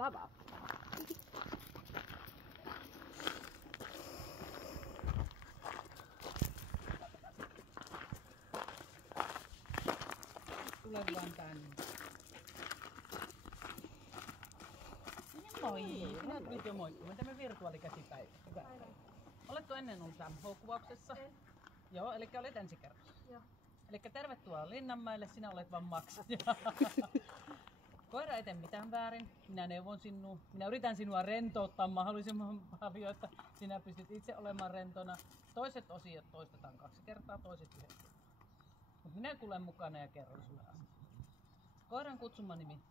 Tava. Tule vaan tänne. Moi! Minä tulit jo moikkumaan. Tämä virtuaalikäsipäivä. Hyvää päivää. Oletko ennen ollut MH-kuvauksessa? En. Joo, eli olet ensikerralla. Joo. Eli tervetuloa Linnanmäelle, sinä olet vaan maksaja. Koira ei tee mitään väärin, minä neuvon sinua. Minä yritän sinua rentouttaa mahdollisimman paljon, että sinä pystyt itse olemaan rentona. Toiset osiot toistetaan 2 kertaa, toiset 1 kertaa. Mutta minä tulen mukana ja kerron sinulle asiaa. Koiran kutsuma nimi?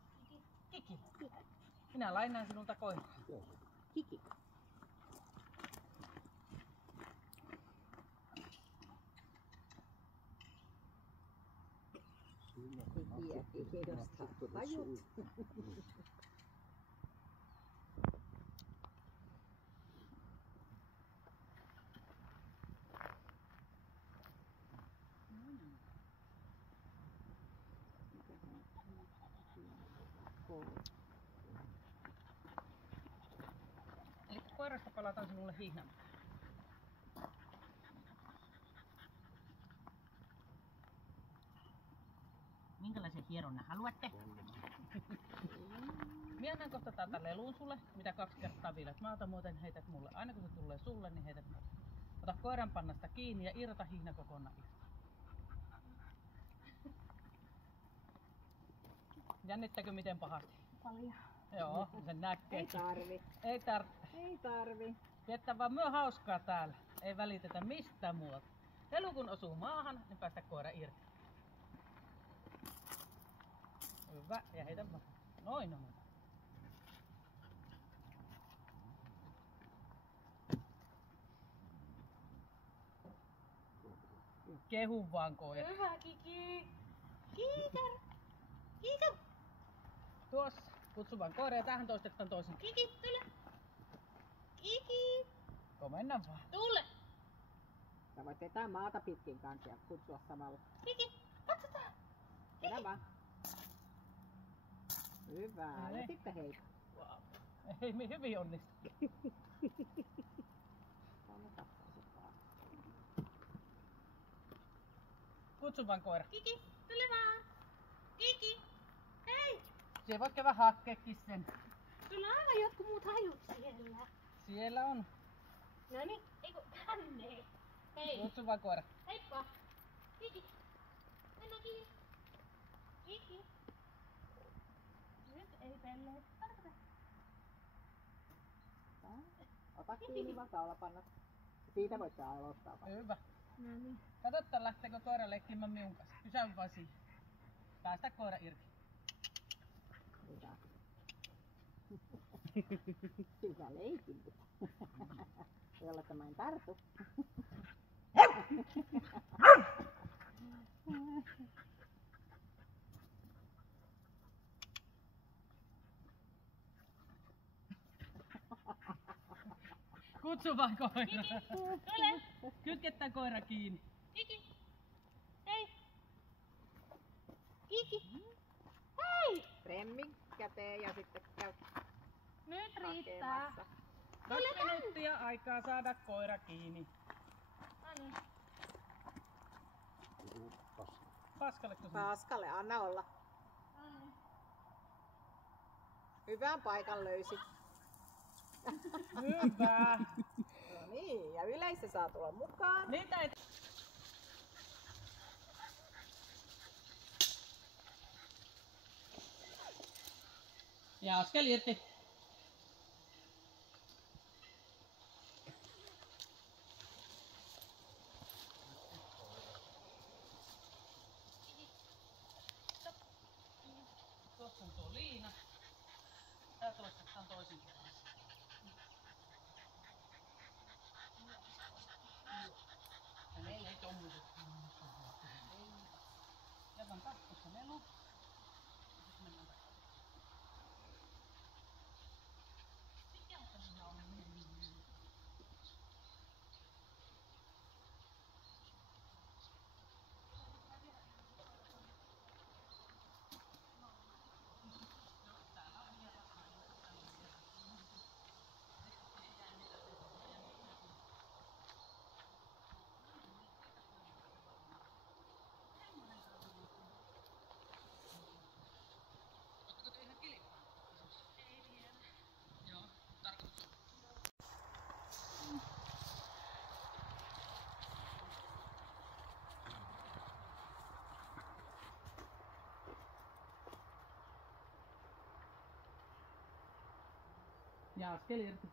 Kiki. Minä lainaan sinulta koiraa. Kiki. Kiki nostaa hajut. Eli koirasta palataan sinulle hihnan. Minkälaisen hieronnan haluatte? Minä annan kohta täältä leluun sulle, mitä 2 kertaa viilet. Mä otan muuten, heität mulle. Aina kun se tulee sulle, niin heität mulle. Ota koiran pannasta kiinni ja irrota hihna kokonaan irti. Jännittääkö miten pahasti? Paljon. Joo, sen näkee. Ei tarvi. Ei tarvi. Viettää vaan myö hauskaa täällä. Ei välitetä mistään muuta. Lelu kun osuu maahan, niin päästä koira irti. Hyvä, ja heitä vaan. Noin on. Kehu vaan koira. Hyvä Kiki. Kiitos. Kiitos. Tuossa. Kutsu vaan koira ja tähän toistetaan toisin. Kiki, tule. Kiki. Komenna vaan. Tule. Sä voit vetää maata pitkin kanssa ja kutsua samalla. Kiki, katsotaan. Mennä vaan. Hyvä. Ja Näin. sitten heitä. Wow. Ei me hyvin onnistu. Kutsu vaan koira. Kiki, tule vaan. Kiki. Hei. Siellä voit käydä hakkeekin sen. Sulla on aivan jotkut muut hajut siellä. Siellä on. No niin, eiku tänne. Hei. Kutsu vaan koira. Heippa. Kiki. Mennään kiinni. Kiki. Nyt ei pelleet. Tarkoita. Ota kiinni vaan kaulapannasta. Siitä voit sä aloittaa vaan. Hyvä. No niin. Katsotaan lähteekö koira leikkimään minun kanssa. Pysäy vaan siihen. Päästä koira irti. Hyvä. Hyvä leikin. Jolla tämä en tartu. Kutsu vaan koira. Kiki, tule. Kytketään koira kiinni. Kiki. Hei. Kiki. Hei. Remmin käteen ja sitten käy Nyt riittää. hakemassa. 2 minuuttia aikaa saada koira kiinni. No niin. Paskalleko sinä? Paskalle, anna olla. No niin. Hyvän paikan löysit. Hyvä. No niin, ja yleisö saa tulla mukaan. Niitä ei... Ja askel irti. Tuossa on tuo liina. Tää toistetaan toisin kerran. Ja ne ei tommuiset. Jätän taskussa lelu. Sitten mennään takaisin. Mikä tässä on? Täällä on vielä Ja askel irti.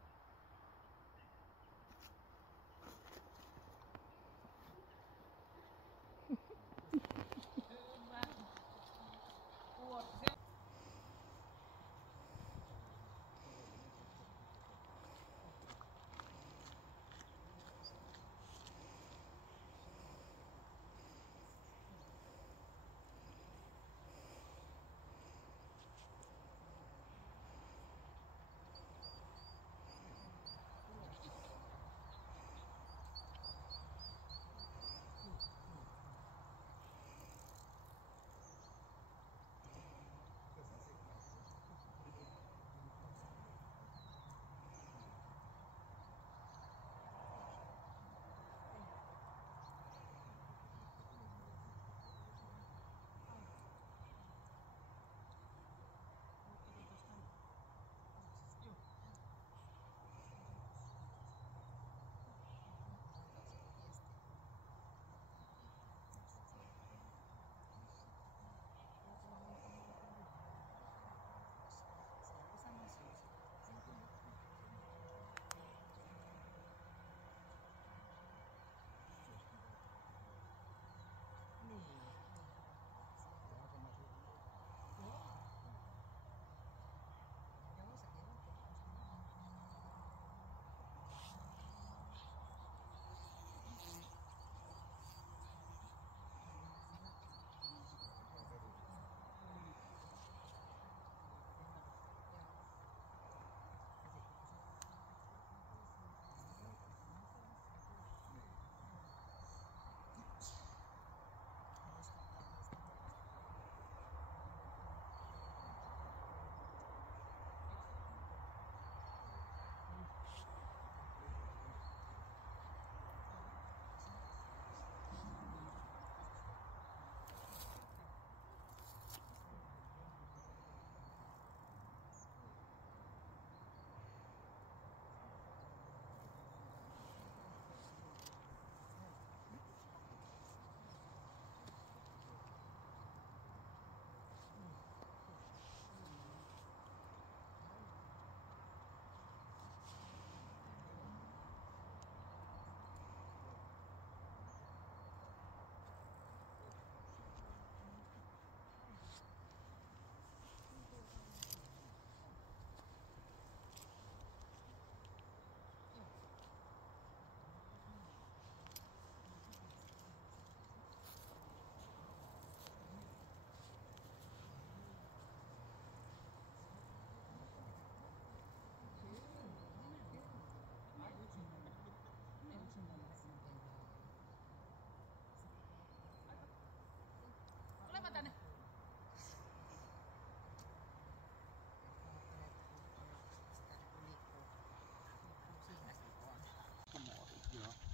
Tulepa tänne.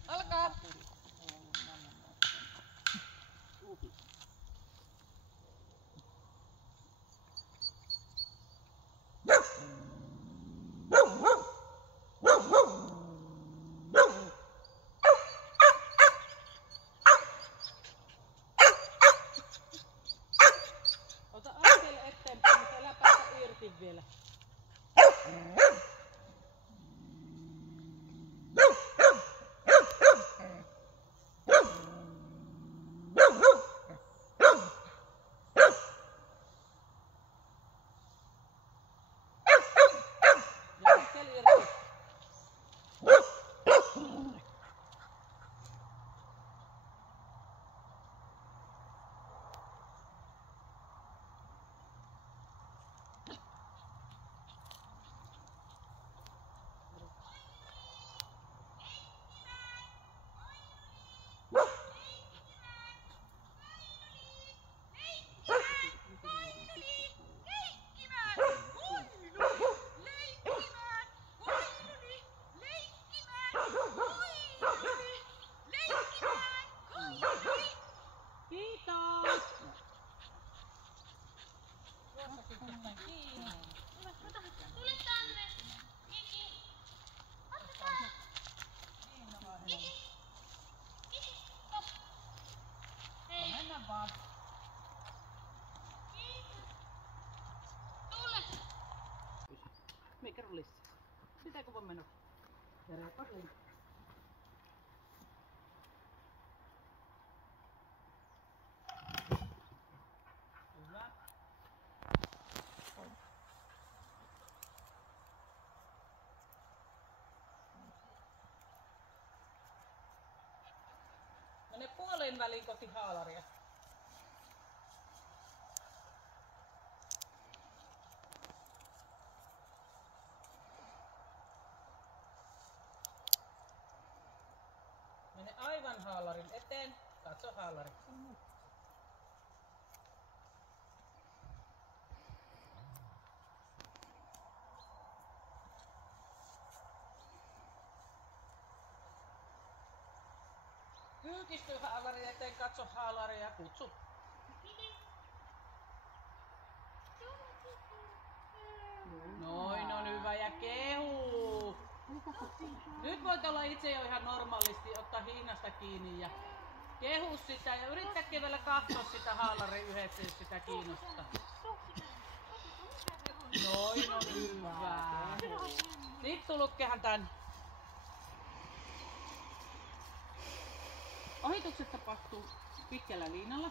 Alkaa! Ota askel eteenpäin, mutta älä päästä irti vielä. Ja askel irti. Kiitos! Tule tänne! Kiki! Ottakaa! Kiki! Kiki! Stop! Hei! Mennä vaan. Kiitos! Tule! Mikä on lisää? Sitä kun mennä. Tervepas Linda. Hyvä. Mene puoleen väliin kohti haalaria. Mene aivan haalarin eteen. Katso haalari. Kyykisty haalarin eteen, katso haalaria ja kutsu. Noin on hyvä ja kehu. Nyt voit olla itse jo ihan normaalisti, ottaa hihnasta kiinni ja kehu sitä ja yrittää kevellä katsoa sitä haalarin yhdessä, jos sitä kiinnostaa. Noin on hyvä. Nyt tulukkehan tän. Ohitukset tapahtuu pitkällä liinalla.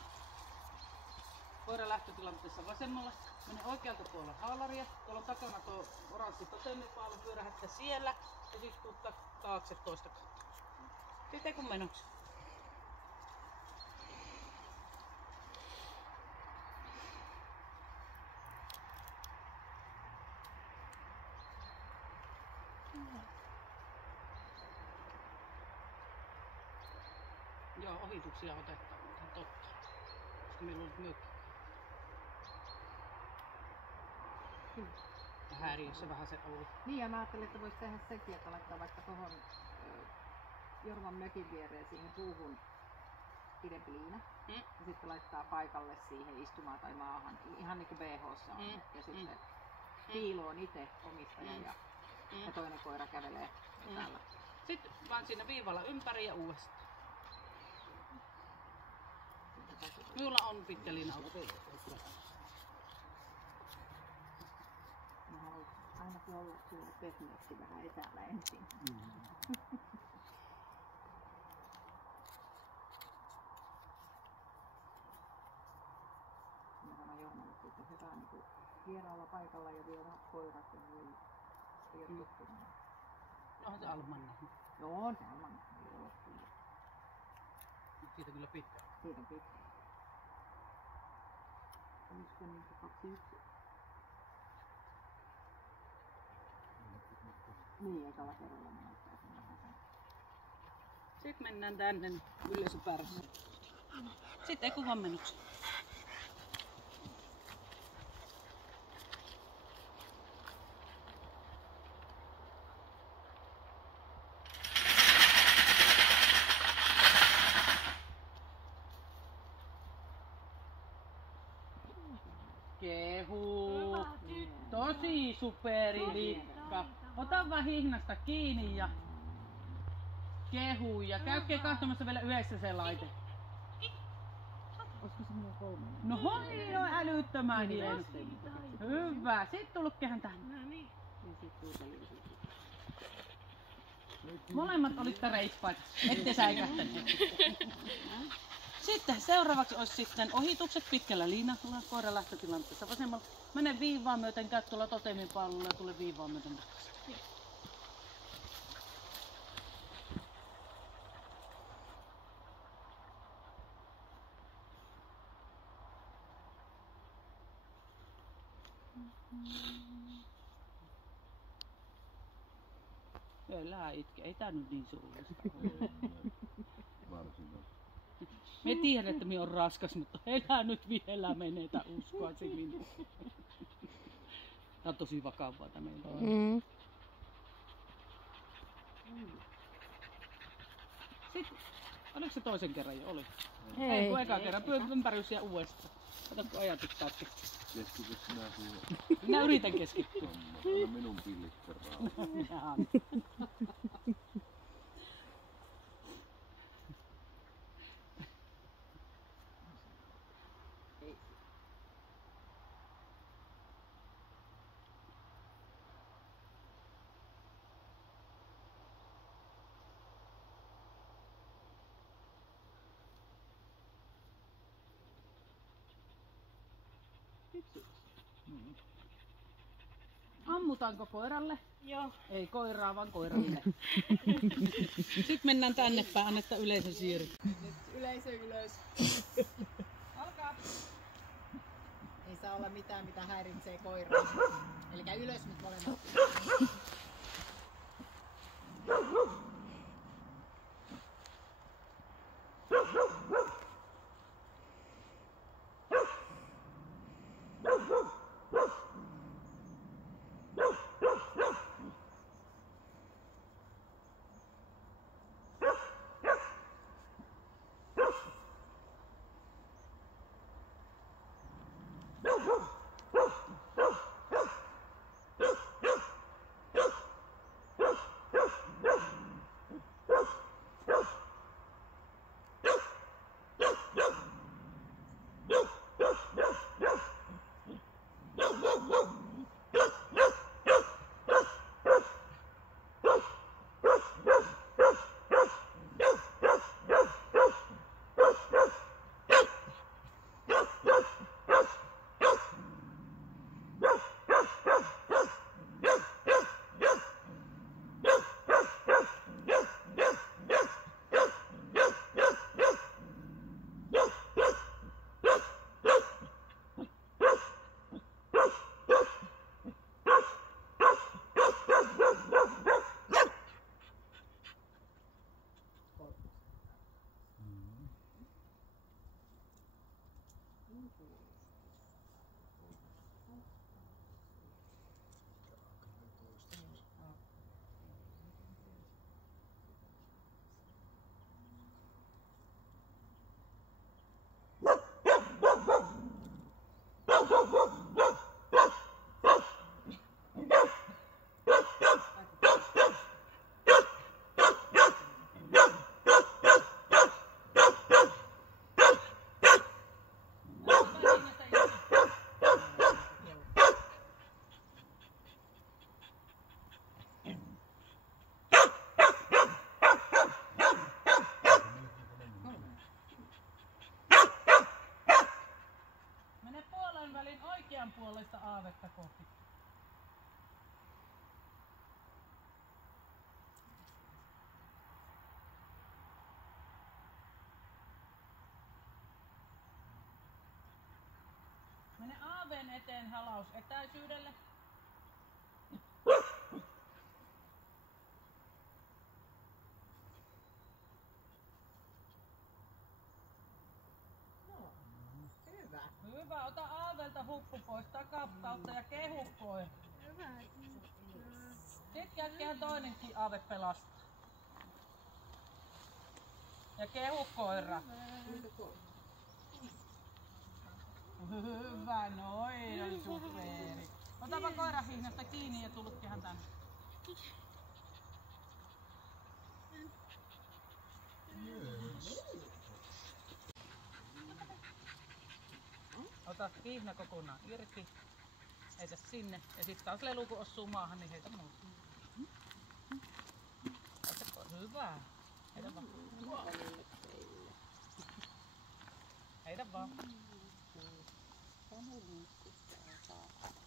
Koira lähtötilanteessa vasemmalla. Mene oikealta puolella haalaria. Tuolla on takana tuo oranssi totemipaalu. Pyörähätte siellä ja sitten tuutta taakse toista kautta. Sitten kun menoksi. Joo, ohituksia otetaan, mutta totta. Koska meillä on mökki. Häiriössä vähän se ollut. Niin, ja mä ajattelin, että voisi tehdä sekin, että laittaa vaikka tuohon Jorman mökin viereen siihen puuhun pidempi liina. Ja sitten laittaa paikalle siihen istumaan tai maahan, ihan niin kuin BH:ssa on. Ja sitten piiloon itse omistaja ja toinen koira kävelee täällä. Sitten vaan siinä viivalla ympäri ja uudestaan. Minulla on pitkä liina ollut. Mä haluan ainakin olla siellä pehmeästi vähän etäällä ensin. Mä sanon Jormalle, että hyvä niin vieraalla paikalla ja vielä koirat ja niin. Ei ole tottunut. Onhan se Alman nähnyt. Joo, se on joo, kyllä. Siitä kyllä pitkä. Siitä on pitkä. Olisiko niin 21? Niin, ekalla kerralla mä näyttäisin vähän. Sitten mennään tänne yleisöpäärässä. Sitten ei kuvan menoksi. Kehu. Tosi superi likka. Ota vaan hihnasta kiinni ja kehu ja käykää katsomassa vielä yhdessä se laite. Olisiko se minun 3? No hoi on älyttömän hieno. Hyvä. Sitten tulkkehan tänne. Ja sit tuutelin. Molemmat olitte reippaita. Ette säikähtäneet. Sitten seuraavaksi olisi sitten ohitukset pitkällä liinalla, koira lähtötilanteessa vasemmalla. Mene viivaan myöten, käy tuolla totemin pallolla ja tule viivaan myöten takaisin. Älä itke, ei tää nyt niin surullista ole. Me tiedän, että minä on raskas, mutta elää nyt vielä menetä uskoasi minuun. Tää on tosi vakavaa tämä meillä. Sitten, oliko se toisen kerran jo? Oli. Ei kun eka kerran, ympärys ja uudestaan. Kato kun ajatit taas. Keskity sinä siihen. Minä yritän keskittyä. Anna minun pillit kerran. Yksi. Ammutaanko koiralle? Joo. Ei koiraa, vaan koiralle. Sitten mennään tänne päin, annetta yleisö siirry. Nyt yleisö ylös. Alkaa. Ei saa olla mitään, mitä häiritsee koiraa. Elikkä ylös nyt molemmat. oikean puolesta aavetta kohti. Mene aaveen eteen halaus etäisyydelle. Hyvä. Hyvä, ota aavelta huppu pois takautta ja kehu pois. Hyvä. Sitten äkkiä toinenkin aave pelastaa. Ja kehu koira. Hyvä, noin on superi. Otapa koira hihnasta kiinni ja tulkkihan tänne. Ota hihna kokonaan irti. Heitä sinne. Ja sitten taas lelu kun osuu maahan, niin heitä muuta. Hyvä. Heitä vaan. Heitä vaan.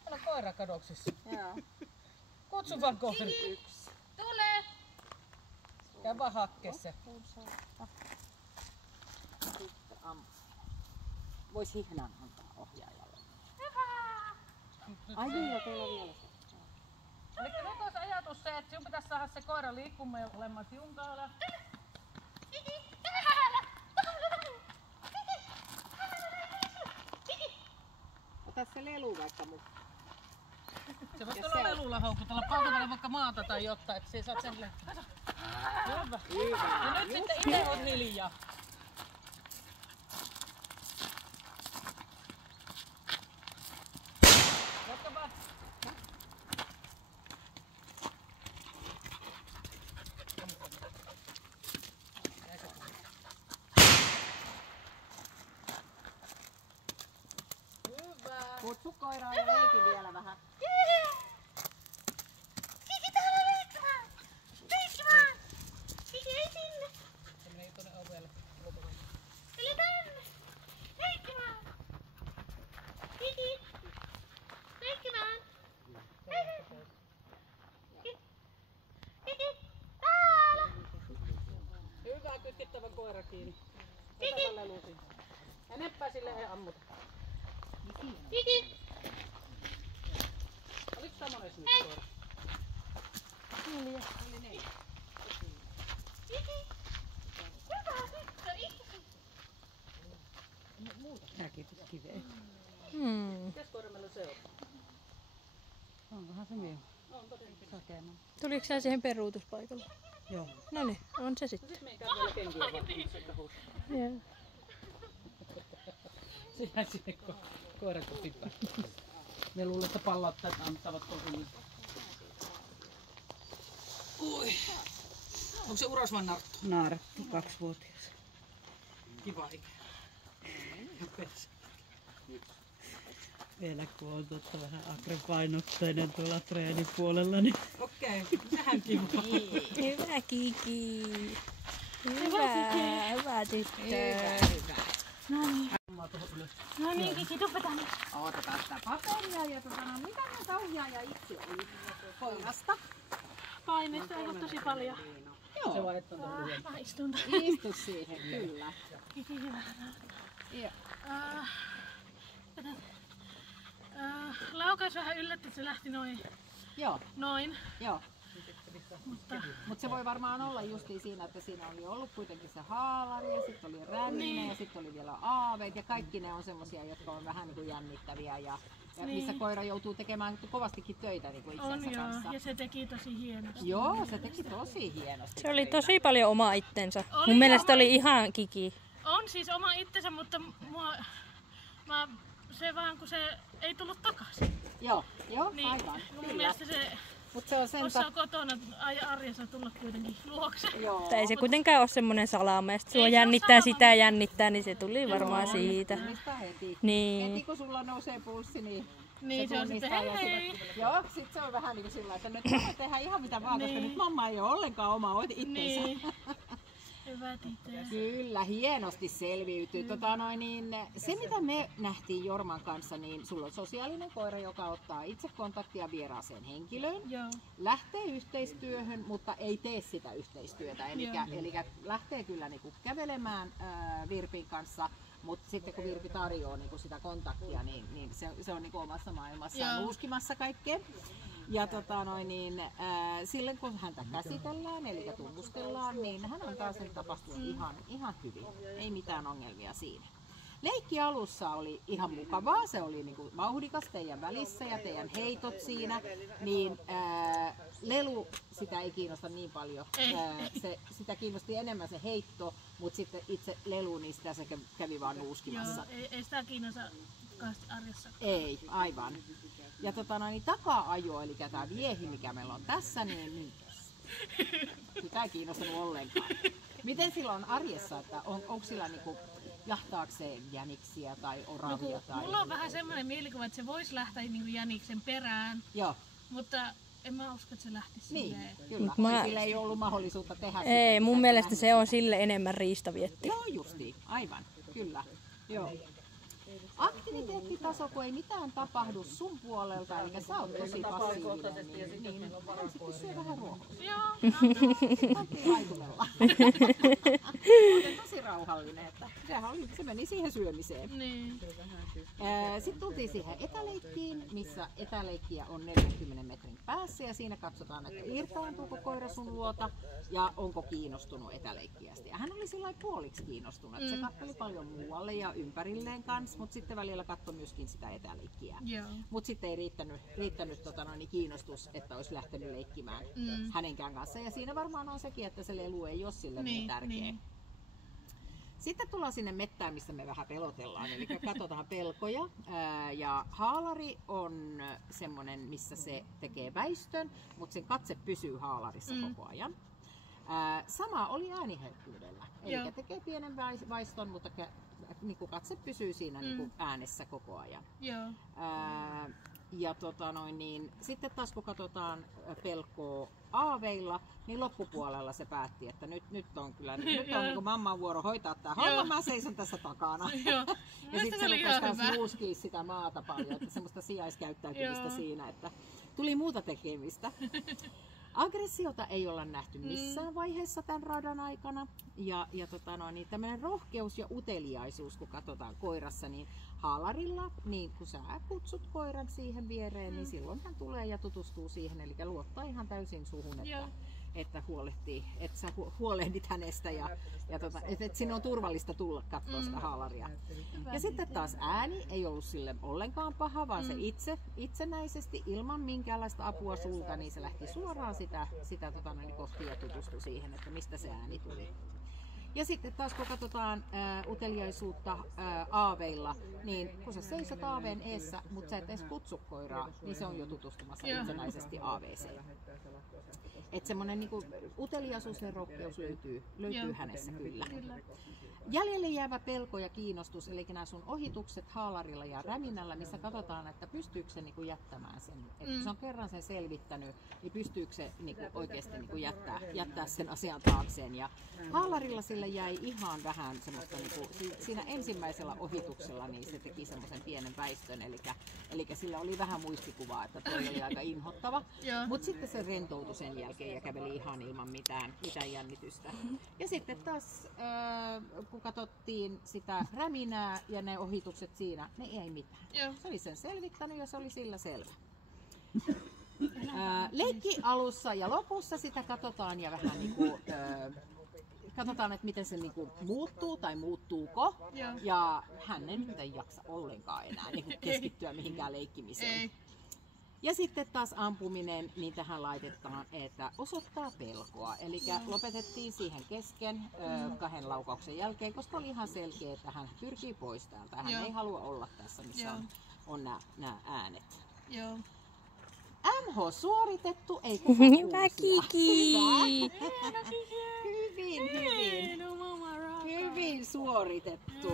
Täällä on koira kadoksissa. Joo. Kutsu vaan koira. Yksi. Tule! Käy vaan hakkee se. Sitten vois hihnan antaa ohjaajalle. Ai niin, teillä on vielä se. Eli nyt olisi ajatus se, että sinun pitäisi saada se koira liikkumaan ja olemaan sinun kanssa. Ota se lelu vaikka mukaan. Se voisi tuolla lelulla houkutella, paukutella vaikka maata tai jotain, että sinä saat sen lehtiä. Hyvä. Hyvä. Ja nyt sitten itse on hiljaa. Jatka vaan. Hyvä. Kutsu koiraa ja leiki vielä vähän. Kiki täällä liikkumaan! Liikkumaan! Kiki ei sinne! Se meni tuonne ovelle. Tuli tänne! Liikkumaan! Kiki! hyppää silleen ja ammuta. Kiki! Oliko tää monessa nyt koira? Kiki! Hyvä tyttö, ihmisi! Mitäs koira meillä se on? Onkohan se minun? On todennäköisesti. Sakena. Tuliko sä siihen peruutuspaikalle? Joo. No niin, on se sitten. Sitten me ei käy vielä kenkiä vaihtamassa kahussa. Joo. Sehän sinne koirakopin päälle. Ne luulee, että pallottajat antavat kokuun. Ui. Onko se uros vai narttu? Naarttu 2-vuotias. Kiva ikä. Ja perse. Vielä kun on vähän agripainotteinen tuolla treenipuolella, niin Okei, vähän kiva. Hyvä Kiki. Hyvä tyttö. No niin, Kiki, tupetaan nyt. Otetaan sitä paperia ja mitä näitä ohjaaja itse oli koirasta? Paineista ei ole tosi paljon. Se vaan että on tuohon lyhyen. Mä istun Istu siihen, kyllä. Kiki, hyvä. Joo. Laukaus vähän yllätti, että se lähti noin. Joo. Mutta se voi varmaan olla justiin siinä, että siinä oli ollut kuitenkin se haalari ja sitten oli ränninen ja sitten oli vielä aaveet ja kaikki ne on semmosia, jotka on vähän niin kuin jännittäviä ja missä koira joutuu tekemään kovastikin töitä niin kuin itsensä On joo, kanssa. ja se teki tosi hienosti. Joo, se teki tosi hienosti. Se oli tosi paljon oma itsensä. Oli Mun mielestä joo. oli ihan Kiki. On siis oma itsensä, mutta se vaan kun se ei tullut takaisin. Joo, Niin aivan. mun Kyllä. mielestä se Mutta se on sen osaa kotona arjessa tulla kuitenkin luokse. Joo. Tai ei se kuitenkaan ole semmonen salama. Ja sit sua Ei se oo jännittää salama. sitä ja jännittää, niin se tuli varmaan siitä. Tunnistaa heti. Niin. Heti kun sulla nousee pulssi, niin Niin se on sitten tunnistaa ja hei. Joo, sit se on vähän niin kuin sillä, että nyt mamma tehdään ihan mitä vaan, koska nyt mamma ei ole ollenkaan oma itsensä. Niin. Hyvä tyttö. Kyllä, hienosti selviytyy. Se mitä me nähtiin Jorman kanssa, niin sulla on sosiaalinen koira, joka ottaa itse kontaktia vieraaseen henkilöön. Joo. Lähtee yhteistyöhön, mutta ei tee sitä yhteistyötä. Eli lähtee kyllä niinku kävelemään Virpin kanssa, mutta sitten kun Virpi tarjoaa niinku sitä kontaktia, niin se on niinku omassa maailmassaan nuuskimassa kaikkea. Ja silloin kun häntä käsitellään, eli tunnustellaan, niin hän antaa sen tapahtua ihan hyvin. Ei mitään ongelmia siinä. Leikki alussa oli ihan mukavaa, se oli niinku vauhdikas teidän välissä ja teidän heitot siinä, niin Lelu sitä ei kiinnosta niin paljon. Sitä kiinnosti enemmän se heitto, mutta sitten itse Lelu, niin sitä se kävi vaan nuuskimassa. Joo, ei sitä kiinnosta kauheasti arjessa. Ei, aivan. Ja taka-ajo, eli tämä viehi, mikä meillä on tässä, niin sitä ei kiinnostanut ollenkaan. Miten sillä on arjessa, että onko sillä niinku jahtaakseen jäniksiä tai oravia? Mulla on vähän semmoinen mielikuva, että se voisi lähteä niinku jäniksen perään, Joo, mutta en mä usko, että se lähtisi niin, silleen. kyllä. Sillä ei ollut mahdollisuutta tehdä sitä. Ei, mun mitä mielestä nähnyt. se on sille enemmän riistavietti. Joo, justiin, aivan, kyllä. Joo. Aktiviteettitaso, kun ei mitään tapahdu sun puolelta, eli sä oot tosi passiivinen, niin hän sitten syö vähän ruohoa. Joo, Täytyy vaikutella. Olen tosi rauhallinen, että se meni siihen syömiseen. niin. Sitten tultiin siihen etäleikkiin, missä etäleikkiä on 40 metrin päässä ja siinä katsotaan, että irtaantuuko koira sun luota ja onko kiinnostunut etäleikkiästä. Ja hän oli sillä lailla puoliksi kiinnostunut, että se katseli paljon muualle ja ympärilleen kanssa, mutta sitten välillä katsoi myöskin sitä etäleikkiä. Joo. Mutta sitten ei riittänyt kiinnostus, että olisi lähtenyt leikkimään hänenkään kanssa. Ja siinä varmaan on sekin, että se lelu ei ole sille niin tärkeä. Niin. Sitten tullaan sinne mettään, missä me vähän pelotellaan, eli katsotaan pelkoja. Ja haalari on semmoinen, missä se tekee väistön, mutta sen katse pysyy haalarissa koko ajan. Sama oli ääniherkkyydellä, eli tekee pienen vaiston, mutta niin katse pysyy siinä niin äänessä koko ajan. Joo. Ja sitten taas kun katsotaan pelkoa aaveilla, niin loppupuolella se päätti, että nyt on kyllä nyt on niin kuin mamman vuoro hoitaa tämä homma, mä seison tässä takana. Joo. Ja sitten se rupesi taas nuuskii sitä maata paljon, että semmoista sijaiskäyttäytymistä siinä, että tuli muuta tekemistä. Aggressiota ei olla nähty missään vaiheessa tämän radan aikana. Ja niin tämmöinen rohkeus ja uteliaisuus, kun katsotaan koirassa, niin haalarilla, niin kun sä kutsut koiran siihen viereen, niin silloin hän tulee ja tutustuu siihen. Eli luottaa ihan täysin suhun, että sä huolehdit hänestä ja että sinne on turvallista tulla katsoa sitä haalaria. Ja sitten taas ääni ei ollut sille ollenkaan paha, vaan se itsenäisesti ilman minkäänlaista apua sulta, niin se lähti suoraan sitä kohti ja tutustui siihen, että mistä se ääni tuli. Ja sitten taas kun katsotaan uteliaisuutta aaveilla, niin kun sä seisot aaveen eessä, mutta sä et edes kutsu koiraa, niin se on jo tutustumassa itsenäisesti aaveeseen. Että semmoinen niinku uteliaisuus ja rohkeus löytyy hänessä kyllä. Jäljelle jäävä pelko ja kiinnostus, eli nämä sun ohitukset haalarilla ja räminällä, missä katsotaan, että pystyykö se niinku jättämään sen. Että kun se on kerran sen selvittänyt, niin pystyykö se niinku oikeasti niinku jättää sen asian taakseen. Ja haalarilla sille jäi ihan vähän semmoista, niinku, siinä ensimmäisellä ohituksella niin se teki semmoisen pienen väistön, eli sillä oli vähän muistikuvaa, että toi oli aika inhottava. Mutta sitten se rentoutui sen jälkeen ja käveli ihan ilman mitään jännitystä. Ja sitten taas kun katsottiin sitä räminää ja ne ohitukset siinä, ne ei mitään. Se oli sen selvittänyt ja se oli sillä selvä. Leikki alussa ja lopussa sitä katsotaan ja vähän niinku, katsotaan, että miten se niinku muuttuu tai muuttuuko. Ja hän ei nyt jaksa ollenkaan enää niinku keskittyä mihinkään leikkimiseen. Ja sitten taas ampuminen, niin tähän laitetaan, että osoittaa pelkoa. Eli lopetettiin siihen kesken 2 laukauksen jälkeen, koska oli ihan selkeä, että hän pyrkii pois täältä. Hän ei halua olla tässä, missä on nämä äänet. MH suoritettu, ei Hyvä Kiki! Hyvin suoritettu.